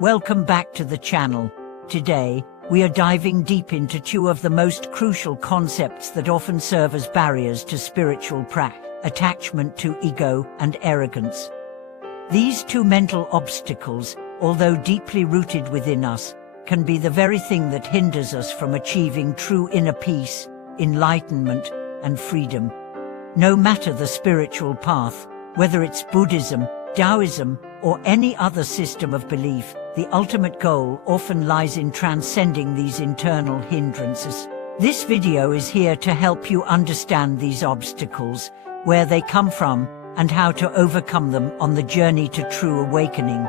Welcome back to the channel. Today, we are diving deep into two of the most crucial concepts that often serve as barriers to spiritual practice: attachment to ego and arrogance. These two mental obstacles, although deeply rooted within us, can be the very thing that hinders us from achieving true inner peace, enlightenment, and freedom. No matter the spiritual path, whether it's Buddhism, Taoism, or any other system of belief, the ultimate goal often lies in transcending these internal hindrances. This video is here to help you understand these obstacles, where they come from, and how to overcome them on the journey to true awakening.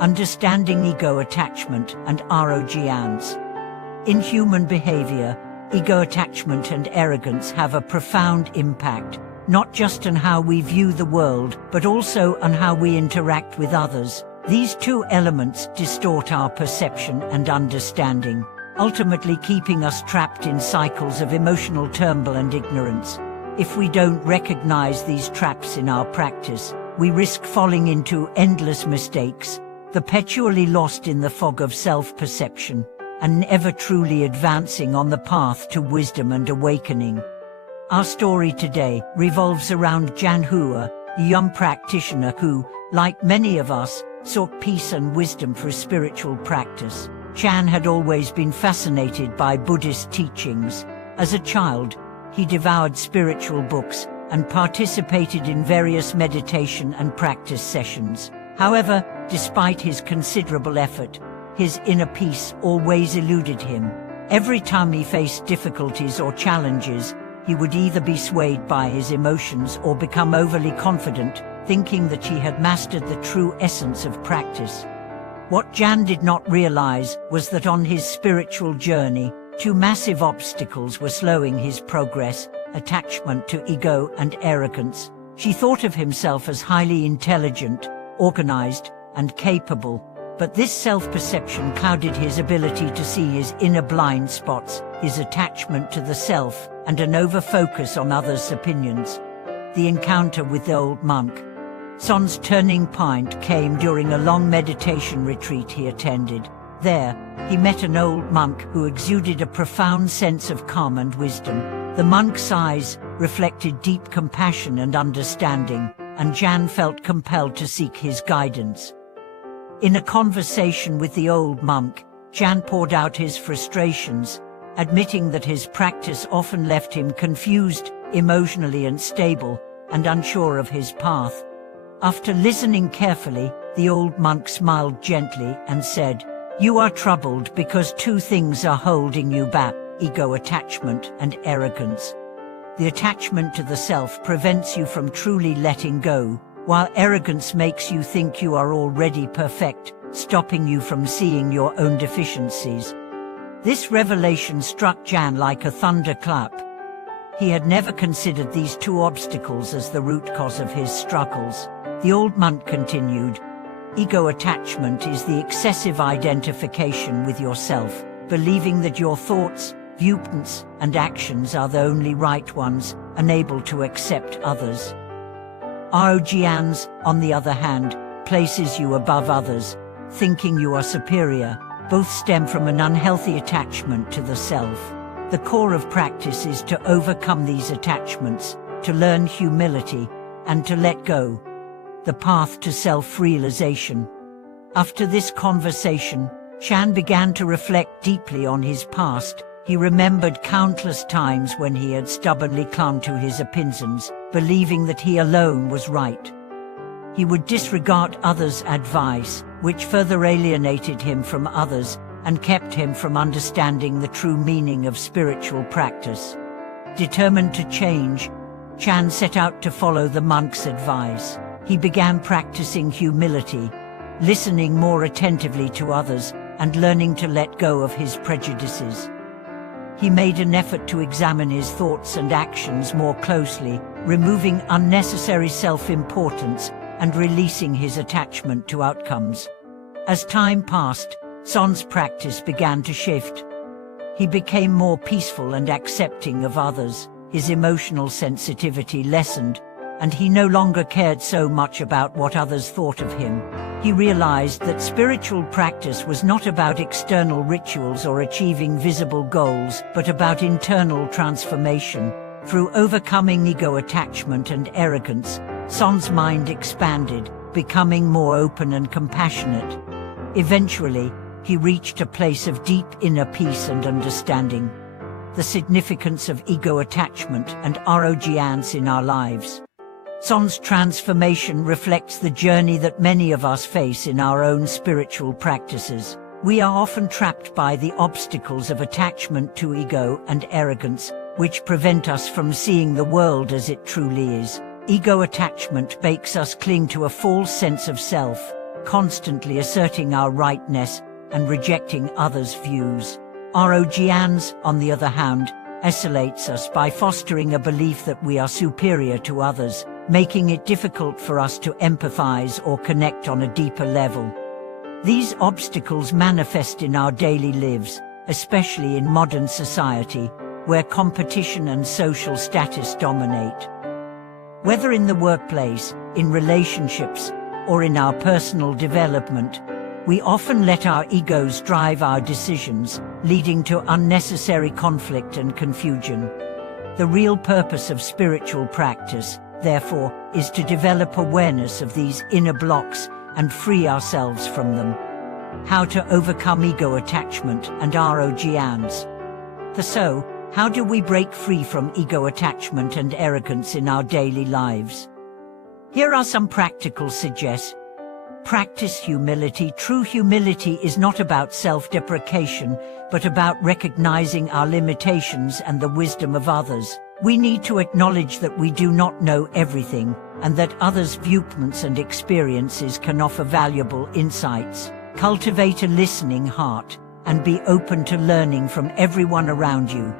Understanding ego attachment and arrogance. In human behavior, ego attachment and arrogance have a profound impact, not just on how we view the world, but also on how we interact with others. These two elements distort our perception and understanding, ultimately keeping us trapped in cycles of emotional turmoil and ignorance. If we don't recognize these traps in our practice, we risk falling into endless mistakes, perpetually lost in the fog of self-perception, and never truly advancing on the path to wisdom and awakening. Our story today revolves around Jan Hua, a young practitioner who, like many of us, sought peace and wisdom through spiritual practice. Jan had always been fascinated by Buddhist teachings. As a child, he devoured spiritual books and participated in various meditation and practice sessions. However, despite his considerable effort, his inner peace always eluded him. Every time he faced difficulties or challenges, he would either be swayed by his emotions or become overly confident, thinking that he had mastered the true essence of practice. What Jan did not realize was that on his spiritual journey, two massive obstacles were slowing his progress: attachment to ego and arrogance. She thought of himself as highly intelligent, organized, and capable, but this self-perception clouded his ability to see his inner blind spots, his attachment to the self, and an over-focus on others' opinions. The encounter with the old monk. Son's turning point came during a long meditation retreat he attended. There, he met an old monk who exuded a profound sense of calm and wisdom. The monk's eyes reflected deep compassion and understanding, and Jan felt compelled to seek his guidance. In a conversation with the old monk, Jan poured out his frustrations, admitting that his practice often left him confused, emotionally unstable, and unsure of his path. After listening carefully, the old monk smiled gently and said, "You are troubled because two things are holding you back: ego attachment and arrogance. The attachment to the self prevents you from truly letting go, while arrogance makes you think you are already perfect, stopping you from seeing your own deficiencies." This revelation struck Jan like a thunderclap. He had never considered these two obstacles as the root cause of his struggles. The old monk continued, "Ego attachment is the excessive identification with yourself, believing that your thoughts, viewpoints, and actions are the only right ones, unable to accept others. Arrogance, on the other hand, places you above others, thinking you are superior. Both stem from an unhealthy attachment to the self. The core of practice is to overcome these attachments, to learn humility, and to let go. The path to self-realization." After this conversation, Jan began to reflect deeply on his past. He remembered countless times when he had stubbornly clung to his opinions, believing that he alone was right. He would disregard others' advice, which further alienated him from others and kept him from understanding the true meaning of spiritual practice. Determined to change, Jan set out to follow the monk's advice. He began practicing humility, listening more attentively to others, and learning to let go of his prejudices. He made an effort to examine his thoughts and actions more closely, removing unnecessary self-importance and releasing his attachment to outcomes. As time passed, Son's practice began to shift. He became more peaceful and accepting of others. His emotional sensitivity lessened, and he no longer cared so much about what others thought of him. he realized that spiritual practice was not about external rituals or achieving visible goals, but about internal transformation. Through overcoming ego attachment and arrogance, Son's mind expanded, becoming more open and compassionate. Eventually, he reached a place of deep inner peace and understanding. The significance of ego attachment and arrogance in our lives. Son's transformation reflects the journey that many of us face in our own spiritual practices. We are often trapped by the obstacles of attachment to ego and arrogance, which prevent us from seeing the world as it truly is. Ego attachment makes us cling to a false sense of self, constantly asserting our rightness and rejecting others' views. Arrogance, on the other hand, isolates us by fostering a belief that we are superior to others, making it difficult for us to empathize or connect on a deeper level. These obstacles manifest in our daily lives, especially in modern society, where competition and social status dominate. Whether in the workplace, in relationships, or in our personal development, we often let our egos drive our decisions, leading to unnecessary conflict and confusion. The real purpose of spiritual practice, therefore, is to develop awareness of these inner blocks and free ourselves from them. How to overcome ego attachment and arrogance. So, how do we break free from ego attachment and arrogance in our daily lives? Here are some practical suggestions. Practice humility. True humility is not about self-deprecation, but about recognizing our limitations and the wisdom of others. We need to acknowledge that we do not know everything, and that others' viewpoints and experiences can offer valuable insights. Cultivate a listening heart, and be open to learning from everyone around you.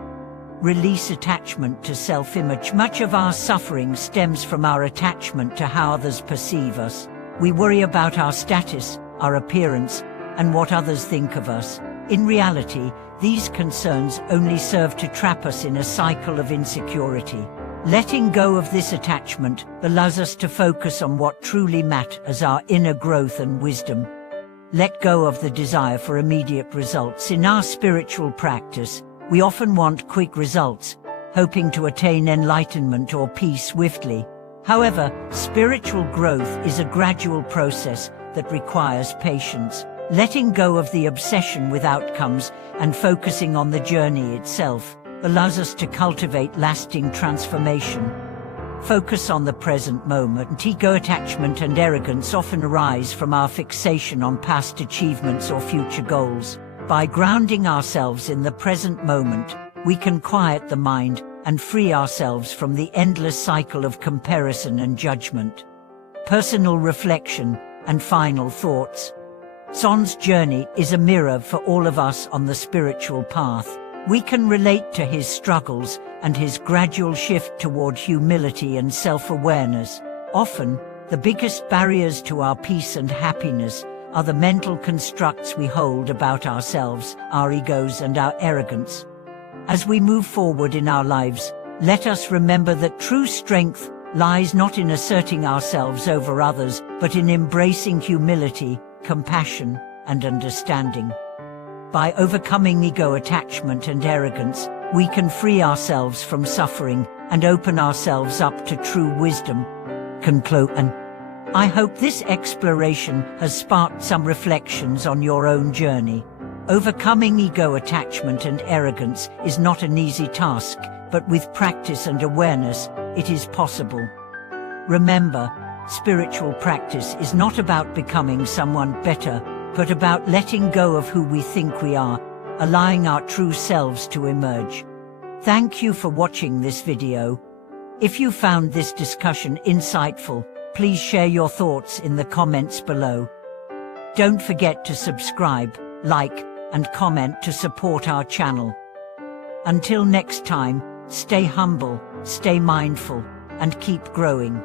Release attachment to self-image. Much of our suffering stems from our attachment to how others perceive us. We worry about our status, our appearance, and what others think of us. In reality, these concerns only serve to trap us in a cycle of insecurity. Letting go of this attachment allows us to focus on what truly matters, our inner growth and wisdom. Let go of the desire for immediate results. In our spiritual practice, we often want quick results, hoping to attain enlightenment or peace swiftly. However, spiritual growth is a gradual process that requires patience. Letting go of the obsession with outcomes and focusing on the journey itself allows us to cultivate lasting transformation. Focus on the present moment. Ego attachment and arrogance often arise from our fixation on past achievements or future goals. By grounding ourselves in the present moment, we can quiet the mind and free ourselves from the endless cycle of comparison and judgment. Personal reflection and final thoughts. Son's journey is a mirror for all of us on the spiritual path. We can relate to his struggles and his gradual shift toward humility and self-awareness. Often, the biggest barriers to our peace and happiness are the mental constructs we hold about ourselves, our egos, and our arrogance. As we move forward in our lives, let us remember that true strength lies not in asserting ourselves over others, but in embracing humility, compassion, and understanding. By overcoming ego attachment and arrogance, we can free ourselves from suffering and open ourselves up to true wisdom. Conclusion. I hope this exploration has sparked some reflections on your own journey. Overcoming ego attachment and arrogance is not an easy task, but with practice and awareness, it is possible. Remember, spiritual practice is not about becoming someone better, but about letting go of who we think we are, allowing our true selves to emerge. Thank you for watching this video. If you found this discussion insightful, please share your thoughts in the comments below. Don't forget to subscribe, like, and comment to support our channel. Until next time, stay humble, stay mindful, and keep growing.